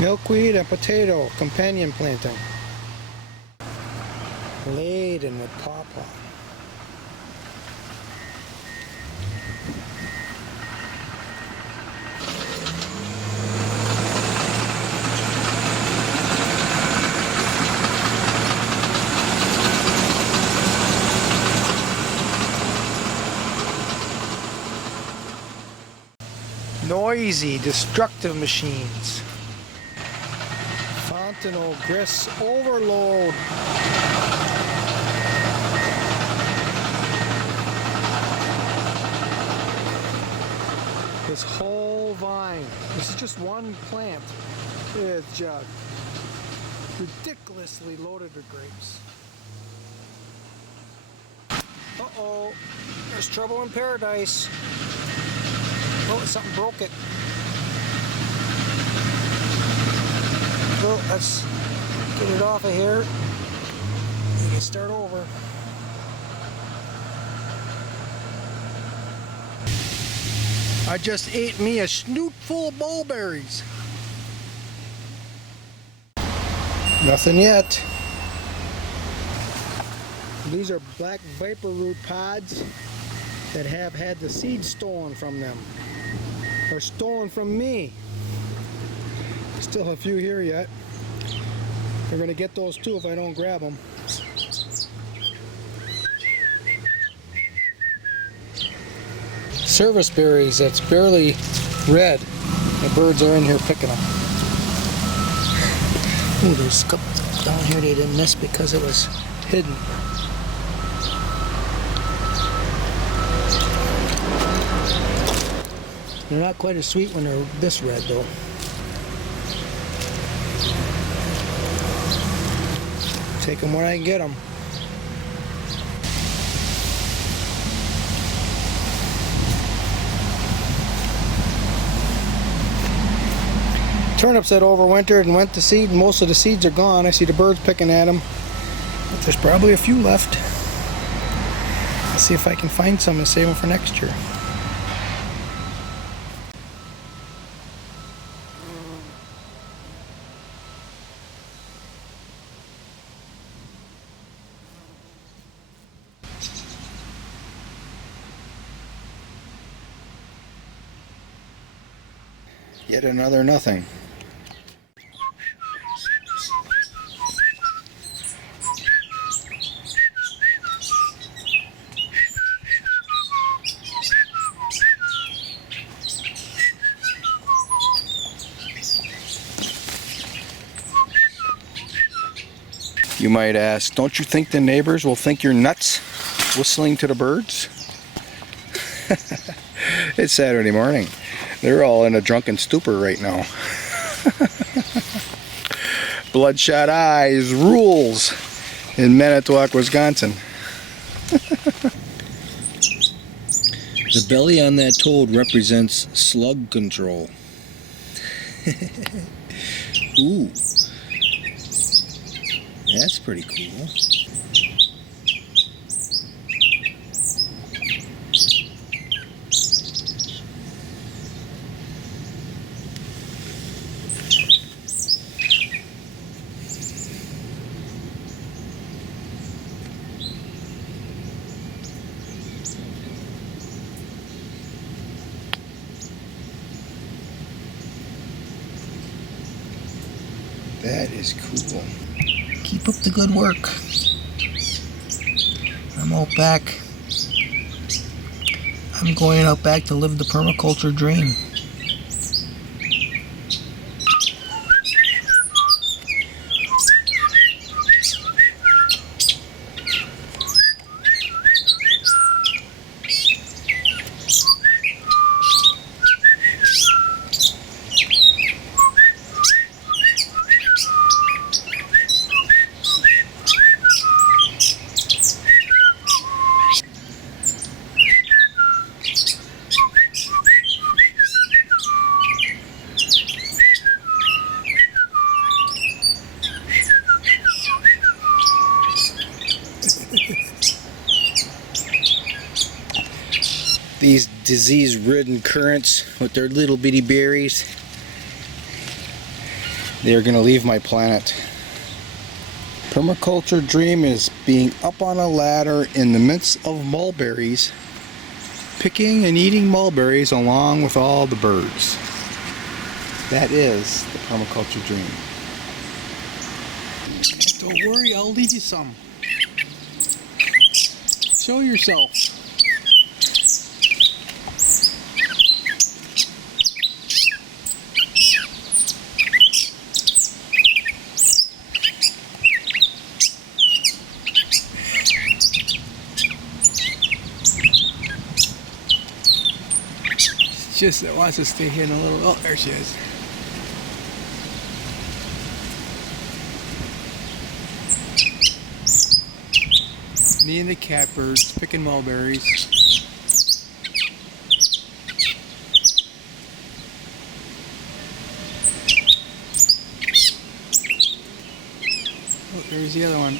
Milkweed and potato companion planting. Laden with pawpaw. Noisy, destructive machines. Fontenot grist overload. This whole vine, this is just one plant, is just ridiculously loaded with grapes. Uh-oh, there's trouble in paradise. Oh, something broke it. Well, let's get it off of here. We can start over. I just ate me a snoot full of mulberries. Nothing yet. These are black viper root pods that have had the seeds stolen from them. Or stolen from me. Still a few here yet. We're going to get those too if I don't grab them. Service berries that's barely red. The birds are in here picking them. Ooh, there's a couple down here they didn't miss because it was hidden. They're not quite as sweet when they're this red though. Take them when I can get them. Turnips that overwintered and went to seed, and most of the seeds are gone. I see the birds picking at them, but there's probably a few left. Let's see if I can find some and save them for next year. Yet another nothing. You might ask, don't you think the neighbors will think you're nuts whistling to the birds? It's Saturday morning. They're all in a drunken stupor right now. Bloodshot Eyes rules in Manitowoc, Wisconsin. The belly on that toad represents slug control. Ooh. That's pretty cool. That is cool. Keep up the good work. I'm out back. I'm going out back to live the permaculture dream. These disease-ridden currants with their little bitty berries. They are going to leave my planet. Permaculture dream is being up on a ladder in the midst of mulberries, picking and eating mulberries along with all the birds. That is the permaculture dream. Don't worry, I'll leave you some. Show yourself. Just that wants to stay here in a little. Oh, there she is. Me and the catbirds picking mulberries. Oh, there's the other one.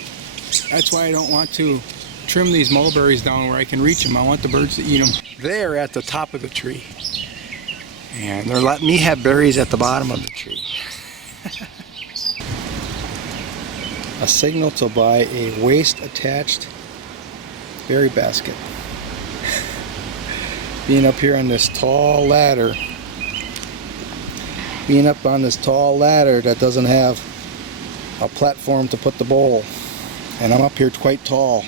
That's why I don't want to trim these mulberries down where I can reach them. I want the birds to eat them. They're at the top of the tree. And they're letting me have berries at the bottom of the tree. A signal to buy a waist attached berry basket. Being up here on this tall ladder. Being up on this tall ladder that doesn't have a platform to put the bowl. And I'm up here quite tall.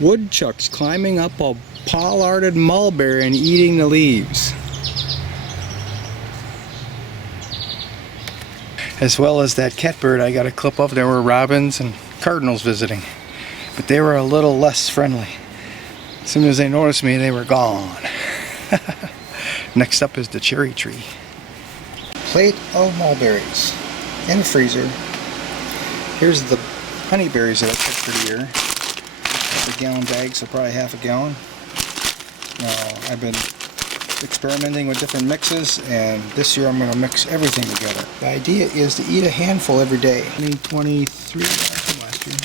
Woodchucks climbing up a pollarded mulberry and eating the leaves. As well as that catbird I got a clip of. There were robins and cardinals visiting, but they were a little less friendly. As soon as they noticed me, they were gone. Next up is the cherry tree. Plate of mulberries in the freezer. Here's the honeyberries that I picked for the year. The gallon bag, so probably half a gallon. I've been experimenting with different mixes, and this year I'm going to mix everything together. The idea is to eat a handful every day. 2023 from last year.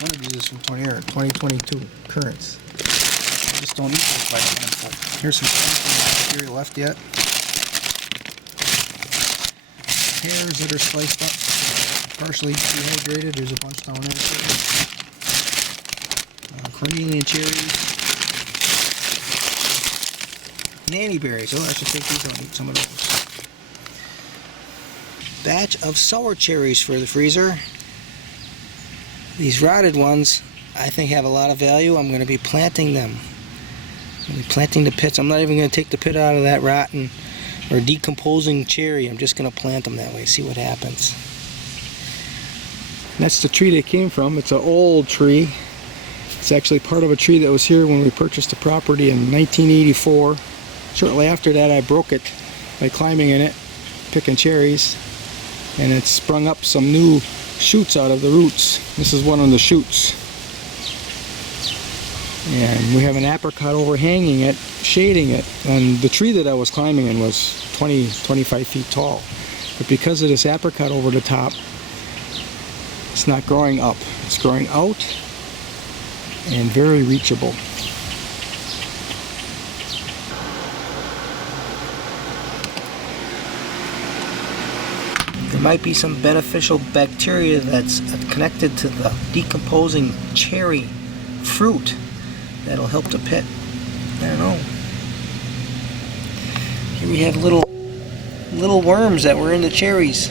One of these is from 2022 currants. I just don't eat this by the handful. Here's some cereal left yet. Pears that are sliced up, partially dehydrated. There's a bunch down there. Carnelian cherries. Nanny berries. Oh, I should take these out and eat some of those. Batch of sour cherries for the freezer. These rotted ones, I think, have a lot of value. I'm going to be planting them. I'm going to be planting the pits. I'm not even going to take the pit out of that rotten or decomposing cherry. I'm just going to plant them that way, see what happens. And that's the tree they came from. It's an old tree. It's actually part of a tree that was here when we purchased the property in 1984. Shortly after that, I broke it by climbing in it, picking cherries, and it sprung up some new shoots out of the roots. This is one of the shoots. And we have an apricot overhanging it, shading it, and the tree that I was climbing in was 20-25 feet tall. But because of this apricot over the top, it's not growing up. It's growing out and very reachable. There might be some beneficial bacteria that's connected to the decomposing cherry fruit that'll help the pit. I don't know. Here we have little worms that were in the cherries.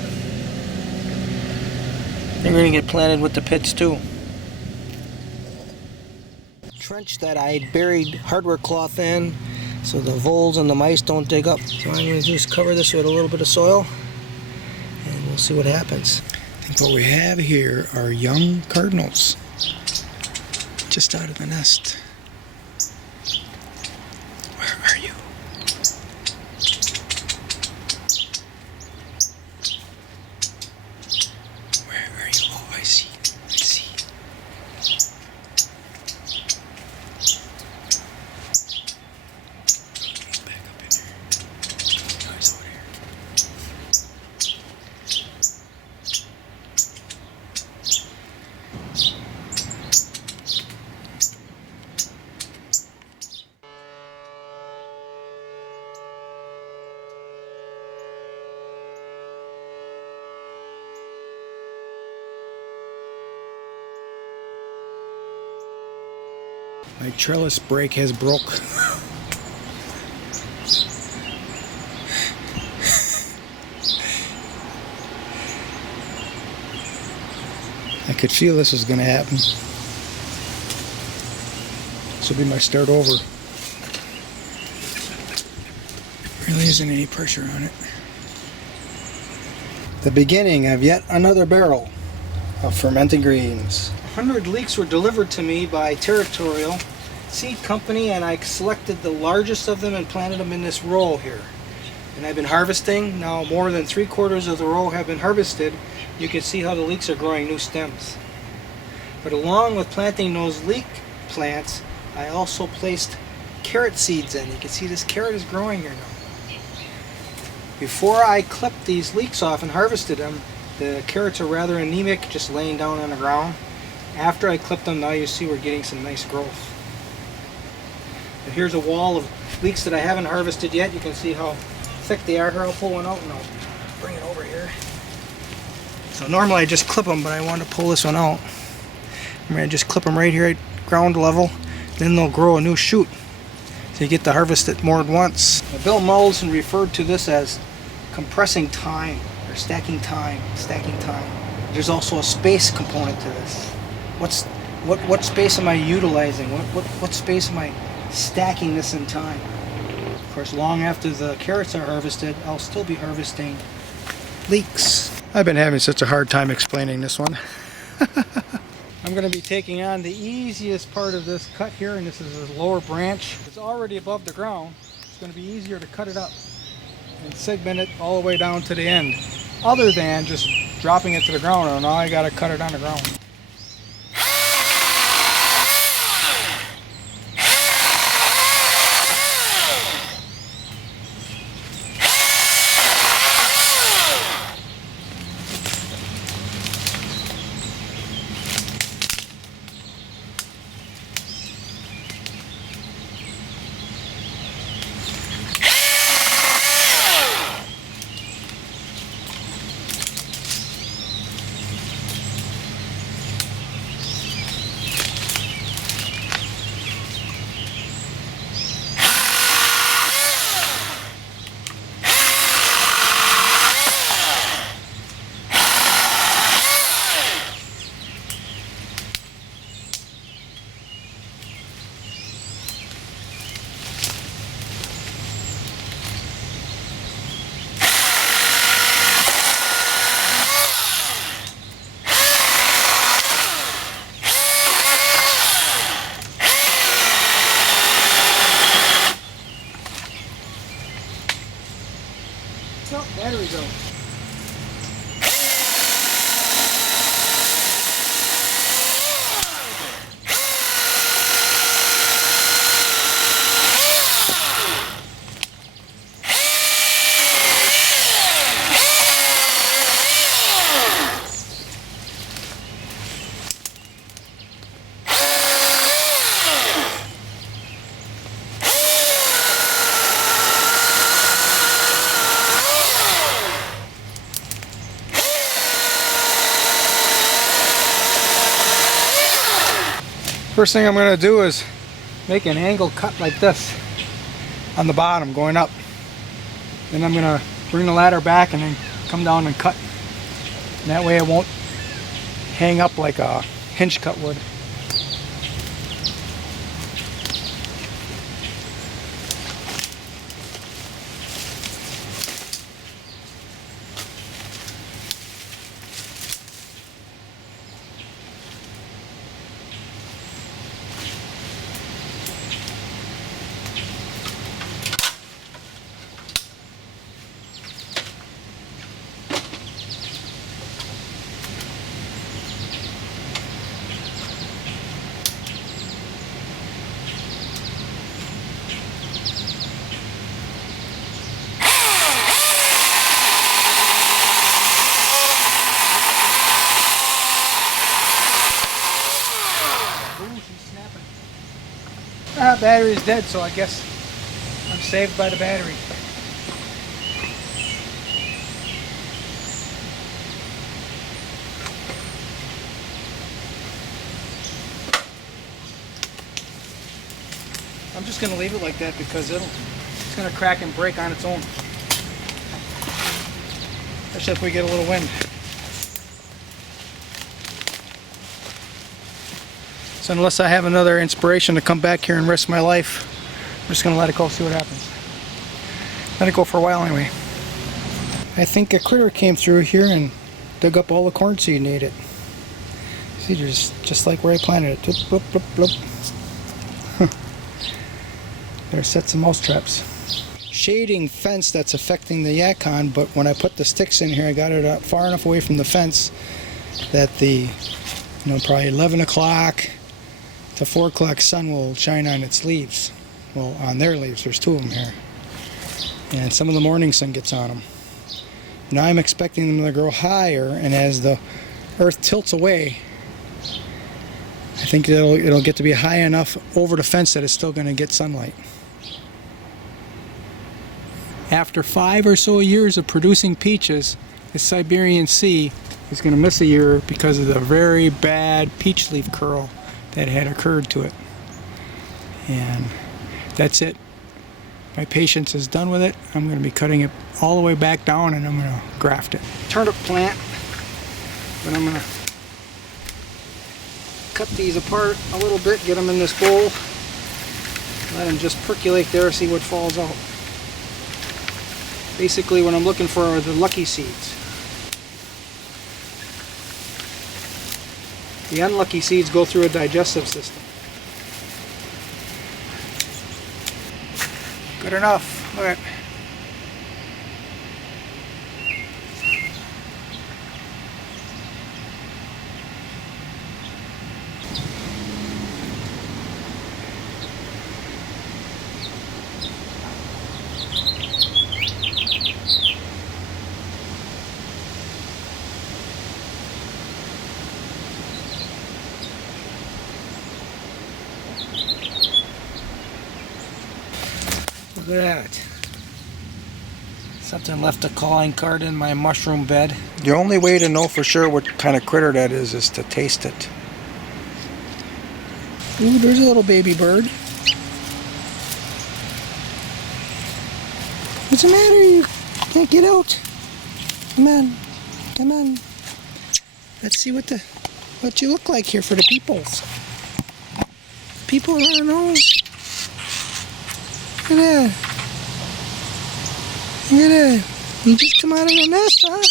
They're going to get planted with the pits too. Trench that I buried hardware cloth in so the voles and the mice don't dig up. So I'm going to just cover this with a little bit of soil and we'll see what happens. I think what we have here are young cardinals just out of the nest. Where are you? Where are you? Oh, I see. My trellis brake has broke. I could feel this was going to happen. This will be my start over. Really isn't any pressure on it. The beginning of yet another barrel of fermented greens. 100 leeks were delivered to me by Territorial Seed Company, and I selected the largest of them and planted them in this row here. And I've been harvesting. Now more than 3/4 of the row have been harvested. You can see how the leeks are growing new stems. But along with planting those leek plants, I also placed carrot seeds in. You can see this carrot is growing here now. Before I clipped these leeks off and harvested them, the carrots are rather anemic, just laying down on the ground. After I clipped them, now you see we're getting some nice growth. But here's a wall of leeks that I haven't harvested yet. You can see how thick they are here. I'll pull one out and I'll bring it over here. So normally I just clip them, but I want to pull this one out. I'm going to just clip them right here at ground level. Then they'll grow a new shoot. So you get to harvest it more than once. Now, Bill Mollison referred to this as compressing time, or stacking time, There's also a space component to this. What space am I utilizing? What space am I stacking this in time? Of course, long after the carrots are harvested, I'll still be harvesting leeks. I've been having such a hard time explaining this one. I'm going to be taking on the easiest part of this cut here, and this is the lower branch. It's already above the ground. It's going to be easier to cut it up and segment it all the way down to the end, other than just dropping it to the ground. Oh, now I got to cut it on the ground. Oh, battery go. First thing I'm going to do is make an angle cut like this on the bottom going up. Then I'm going to bring the ladder back and then come down and cut. And that way it won't hang up like a hinge cut would. Battery's dead, so I guess I'm saved by the battery. I'm just going to leave it like that because it's going to crack and break on its own. Especially if we get a little wind. So unless I have another inspiration to come back here and risk my life, I'm just going to let it go, see what happens. Let it go for a while anyway. I think a critter came through here and dug up all the corn seed and ate it. See, just like where I planted it. Bloop, bloop, bloop. Better set some mouse traps. Shading fence that's affecting the yacon, but when I put the sticks in here, I got it up far enough away from the fence that the, probably 11 o'clock to 4 o'clock sun will shine on its leaves. Well, on their leaves. There's 2 of them here. And some of the morning sun gets on them. Now I'm expecting them to grow higher, and as the earth tilts away, I think it'll get to be high enough over the fence that it's still going to get sunlight. After 5 or so years of producing peaches, the Siberian Sea is going to miss a year because of the very bad peach leaf curl that had occurred to it. And that's it. My patience is done with it. I'm going to be cutting it all the way back down, and I'm going to graft it. Turnip plant, but I'm going to cut these apart a little bit, get them in this bowl, let them just percolate there, see what falls out. Basically what I'm looking for are the lucky seeds. The unlucky seeds go through a digestive system. Good enough. Look at. Look at that. Something left a calling card in my mushroom bed. The only way to know for sure what kind of critter that is to taste it. Ooh, there's a little baby bird. What's the matter? You can't get out. Come on. Come on. Let's see what you look like here for the peoples. People want to know. Look at that. Look at that. You just come out of the nest, huh?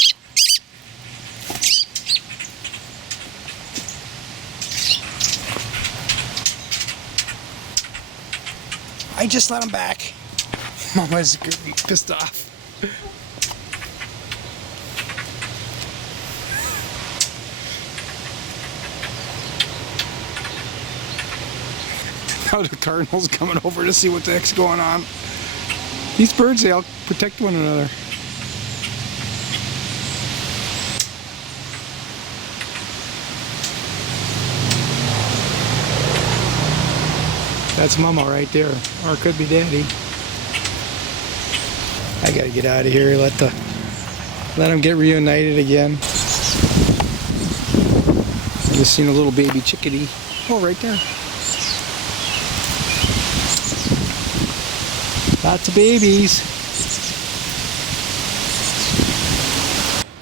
I just let him back. Mama's gonna be pissed off. Now the cardinal's coming over to see what the heck's going on. These birds, they all protect one another. That's Mama right there, or it could be Daddy. I gotta get out of here. Let them get reunited again. I just seen a little baby chickadee. Oh, right there. Lots of babies.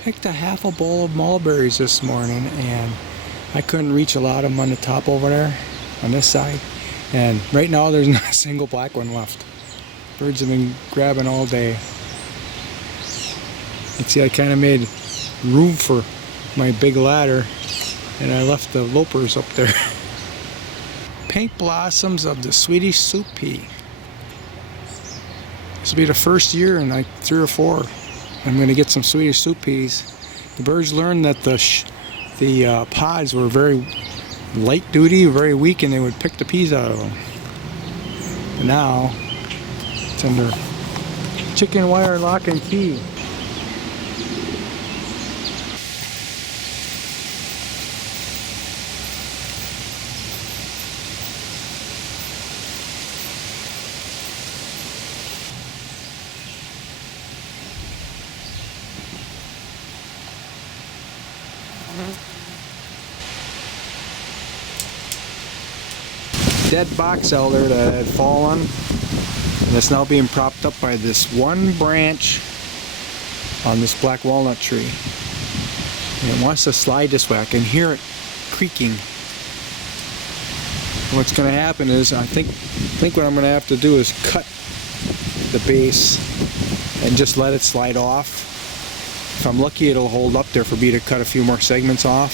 Picked a half a bowl of mulberries this morning, and I couldn't reach a lot of them on the top over there, on this side. And right now there's not a single black one left. Birds have been grabbing all day. You see, I kind of made room for my big ladder, and I left the lopers up there. Pink blossoms of the Swedish soup pea. This will be the first year in like 3 or 4. I'm going to get some Swedish soup peas. The birds learned that the pods were very light duty, very weak, and they would pick the peas out of them. But now it's under chicken wire lock and key. dead box elder that had fallen, and it's now being propped up by this one branch on this black walnut tree. And it wants to slide this way. I can hear it creaking. What's going to happen is, I think what I'm going to have to do is cut the base and just let it slide off. If I'm lucky, it'll hold up there for me to cut a few more segments off.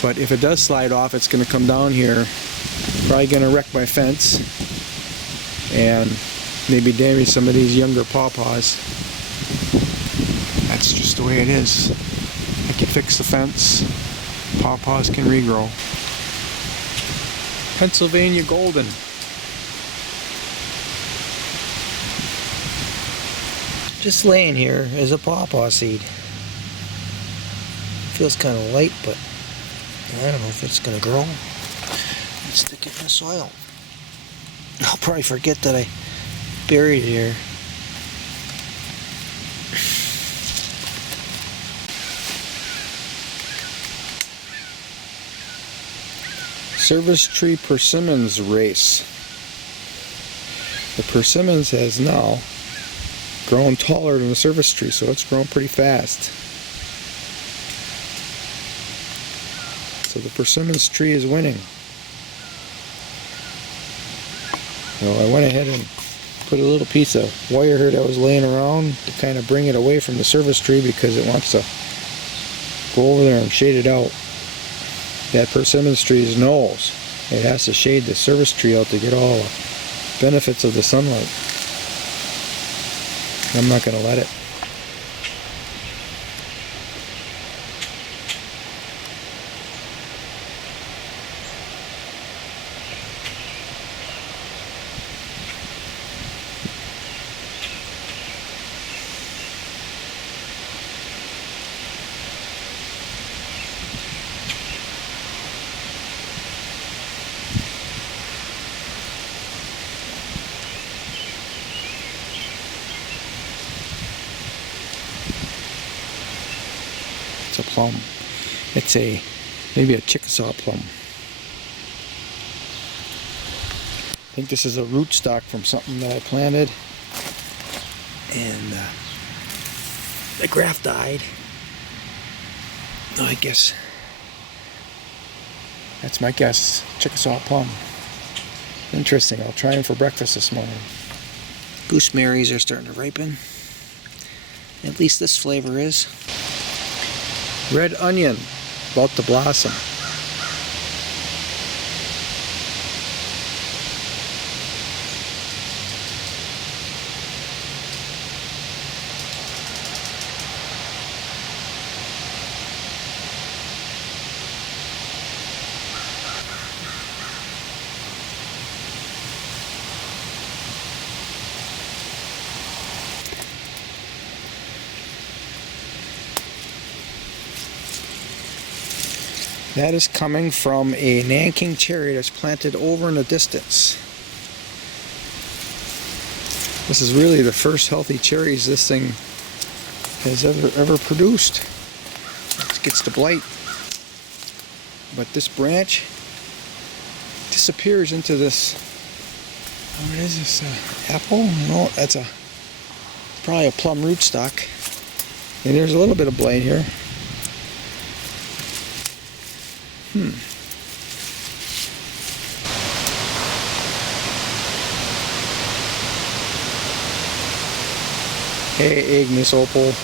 But if it does slide off, it's going to come down here, probably going to wreck my fence and maybe damage some of these younger pawpaws. That's just the way it is. I can fix the fence, pawpaws can regrow. Pennsylvania golden. Just laying here as a pawpaw seed. Feels kind of light, but I don't know if it's going to grow. Let's stick it in the soil. I'll probably forget that I buried it here. Service tree persimmons race. The persimmons has now grown taller than the service tree, so it's grown pretty fast. So the persimmons tree is winning. So I went ahead and put a little piece of wire here that was laying around to kind of bring it away from the service tree because it wants to go over there and shade it out. That persimmons tree knows it has to shade the service tree out to get all the benefits of the sunlight. I'm not going to let it. It's a plum. It's maybe a Chickasaw plum. I think this is a rootstock from something that I planted, and the graft died. I guess that's my guess. Chickasaw plum. Interesting. I'll try them for breakfast this morning. Gooseberries are starting to ripen. At least this flavor is. Red onion, about to blossom. That is coming from a Nanking cherry that's planted over in the distance. This is really the first healthy cherries this thing has ever produced. It gets the blight. But this branch disappears into this, what is this, apple? No, that's probably a plum rootstock. And there's a little bit of blight here. Hey, Ignis Opal.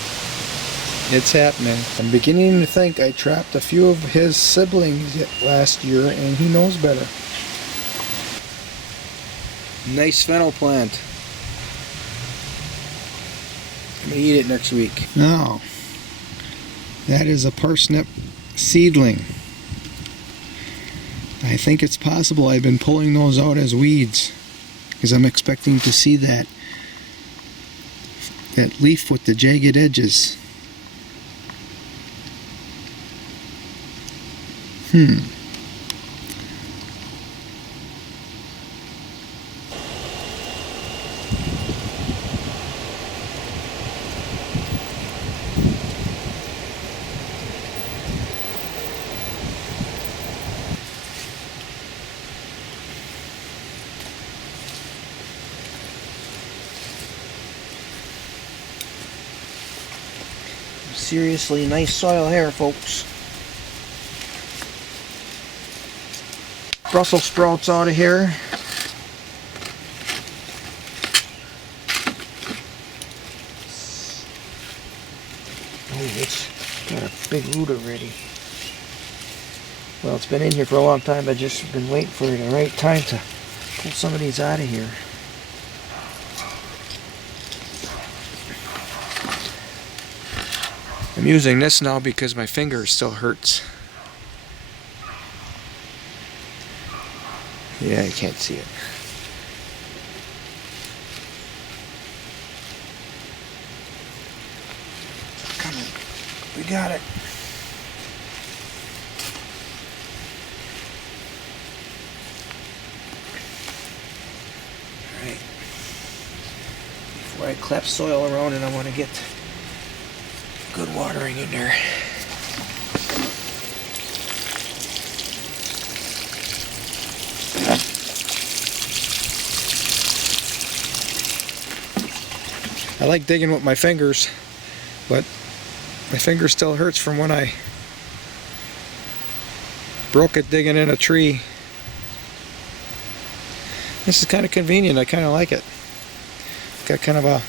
It's happening. I'm beginning to think I trapped a few of his siblings last year and he knows better. Nice fennel plant. I'm gonna eat it next week. Now, that is a parsnip seedling. I think it's possible I've been pulling those out as weeds because I'm expecting to see that leaf with the jagged edges. seriously nice soil here, folks. Brussels sprouts out of here. Oh, it's got a big root already. Well, it's been in here for a long time. I've just been waiting for the right time to pull some of these out of here. I'm using this now because my finger still hurts. Yeah, you can't see it. Come on. We got it. Alright. Before I clap soil around it, I want to get good watering in there. I like digging with my fingers, but my finger still hurts from when I broke it digging in a tree. This is kind of convenient. I kind of like it. Got kind of a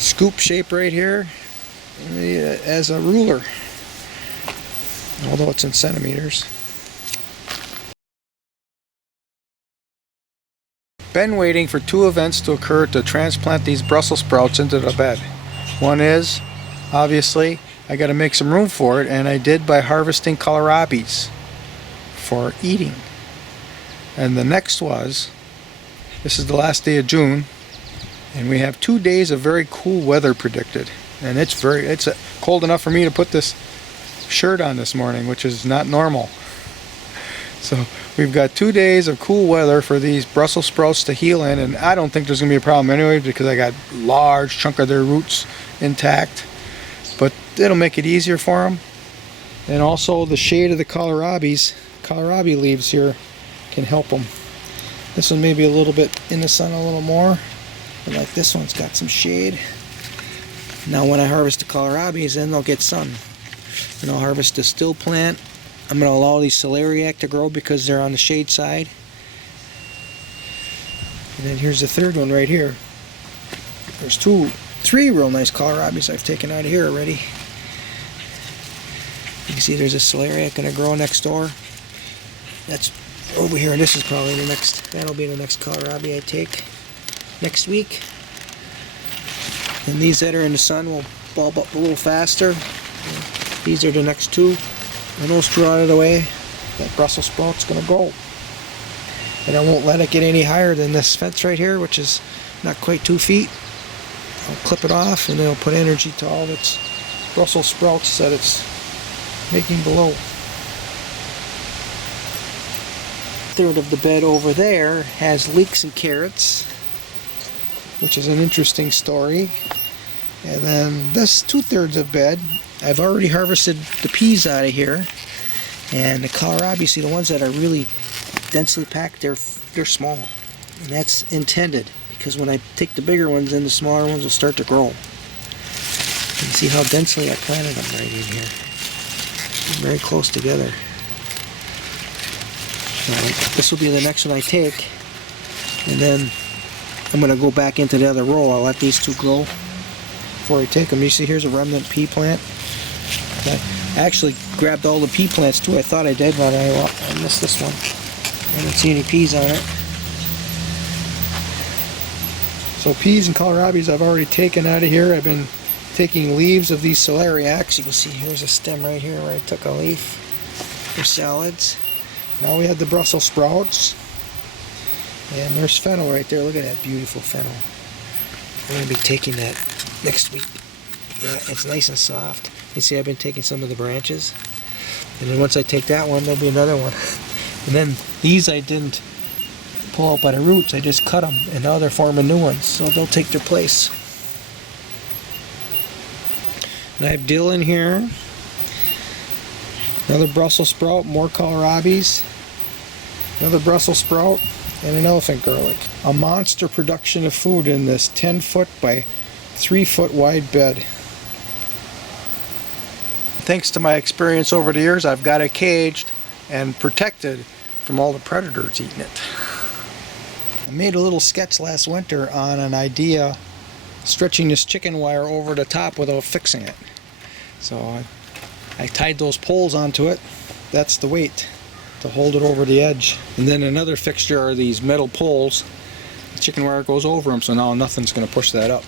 scoop shape right here as a ruler, although it's in centimeters. Been waiting for two events to occur to transplant these Brussels sprouts into the bed. One is, obviously, I got to make some room for it, and I did by harvesting kohlrabies for eating. And the next was, this is the last day of June, and we have 2 days of very cool weather predicted. And it's cold enough for me to put this shirt on this morning, which is not normal. So we've got 2 days of cool weather for these Brussels sprouts to heal in, and I don't think there's going to be a problem anyway because I got a large chunk of their roots intact. But it'll make it easier for them. And also the shade of the kohlrabi leaves here can help them. This one may be a little bit in the sun a little more, but like this one's got some shade. Now when I harvest the kohlrabis, then they'll get sun. And I'll harvest the still plant. I'm going to allow these celeriac to grow because they're on the shade side. And then here's the third one right here. There's three real nice kohlrabis I've taken out of here already. You can see there's a celeriac going to grow next door. That's over here, and this is probably that'll be the next kohlrabi I take next week. And these that are in the sun will bulb up a little faster. These are the next two. When those two are out of the way, that Brussels sprout's going to go. And I won't let it get any higher than this fence right here, which is not quite 2 feet. I'll clip it off, and then I'll put energy to all its Brussels sprouts that it's making below. Third of the bed over there has leeks and carrots, which is an interesting story. And then this 2/3 of bed, I've already harvested the peas out of here, and the kohlrabi, see the ones that are really densely packed, they're small, and that's intended because when I take the bigger ones in, the smaller ones will start to grow. You can see how densely I planted them right in here, very close together. So this will be the next one I take, and then I'm going to go back into the other row. I'll let these two grow before I take them. You see here's a remnant pea plant. I actually grabbed all the pea plants too. I thought I did, but I missed this one. I didn't see any peas on it. So peas and kohlrabis I've already taken out of here. I've been taking leaves of these celeriacs. You can see here's a stem right here where I took a leaf for salads. Now we have the Brussels sprouts. And there's fennel right there. Look at that beautiful fennel. I'm going to be taking that next week. Yeah, it's nice and soft. You see I've been taking some of the branches. And then once I take that one, there'll be another one. And then these I didn't pull out by the roots. I just cut them. And now they're forming new ones. So they'll take their place. And I have dill in here. Another Brussels sprout. More kohlrabis. Another Brussels sprout. And an elephant garlic. A monster production of food in this 10-foot by 3-foot wide bed. thanks to my experience over the years, I've got it caged and protected from all the predators eating it. I made a little sketch last winter on an idea stretching this chicken wire over the top without fixing it. So I tied those poles onto it. That's the weight to hold it over the edge. And then another fixture are these metal poles. The chicken wire goes over them, so now nothing's going to push that up.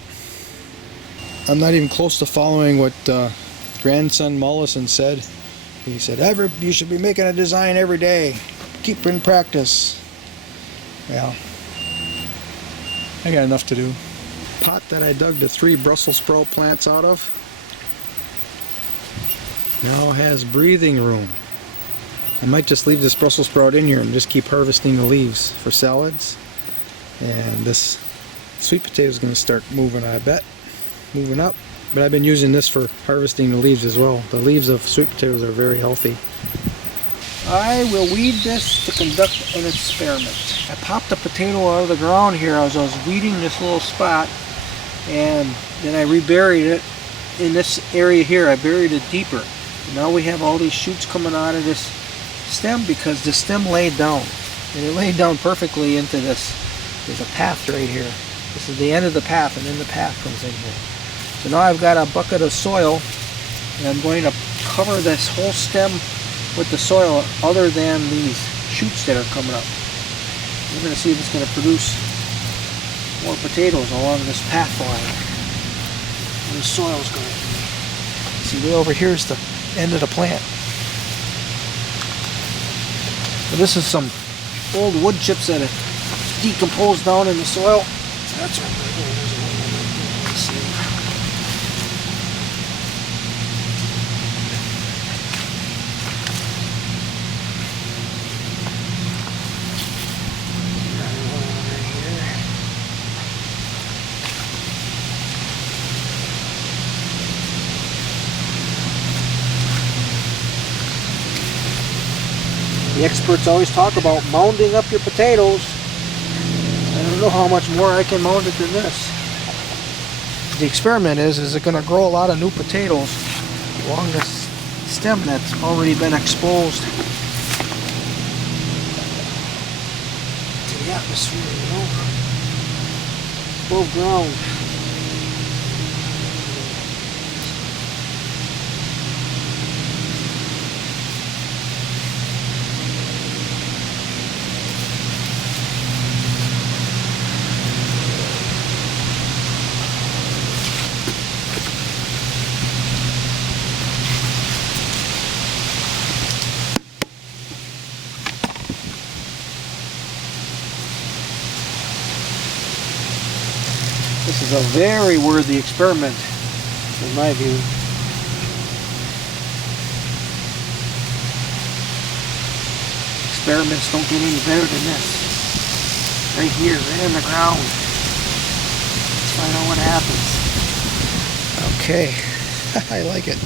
I'm not even close to following what grandson Mollison said. He said, you should be making a design every day. Keep in practice. Well, I got enough to do. Pot that I dug the 3 Brussels sprout plants out of now has breathing room. I might just leave this Brussels sprout in here and just keep harvesting the leaves for salads. And this sweet potato is going to start moving, I bet. Moving up. But I've been using this for harvesting the leaves as well. The leaves of sweet potatoes are very healthy. I will weed this to conduct an experiment. I popped a potato out of the ground here as I was weeding this little spot, and then I reburied it in this area here. I buried it deeper. And now we have all these shoots coming out of this stem because the stem laid down. And it laid down perfectly into this. There's a path right here. This is the end of the path, and then the path comes in here. So now I've got a bucket of soil, and I'm going to cover this whole stem with the soil other than these shoots that are coming up. We're going to see if it's going to produce more potatoes along this path line. And the soil's going to see, way over here is the end of the plant. So this is some old wood chips that have decomposed down in the soil. That's right there. There's a one. Let's see. The experts always talk about mounding up your potatoes. I don't know how much more I can mound it than this. The experiment is it going to grow a lot of new potatoes along this stem that's already been exposed to the atmosphere, above ground. This is a very worthy experiment, in my view. Experiments don't get any better than this. Right here, right in the ground. Let's find out what happens. Okay, I like it.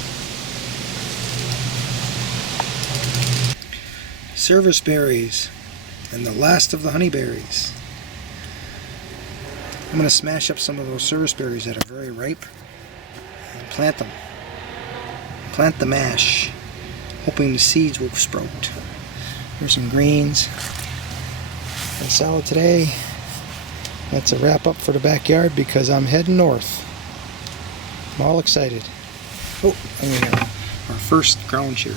Service berries and the last of the honeyberries. I'm going to smash up some of those service berries that are very ripe and plant them. Plant the mash, hoping the seeds will sprout. Here's some greens and salad today. That's a wrap up for the backyard because I'm heading north. I'm all excited. Oh, and we have our first ground cherry.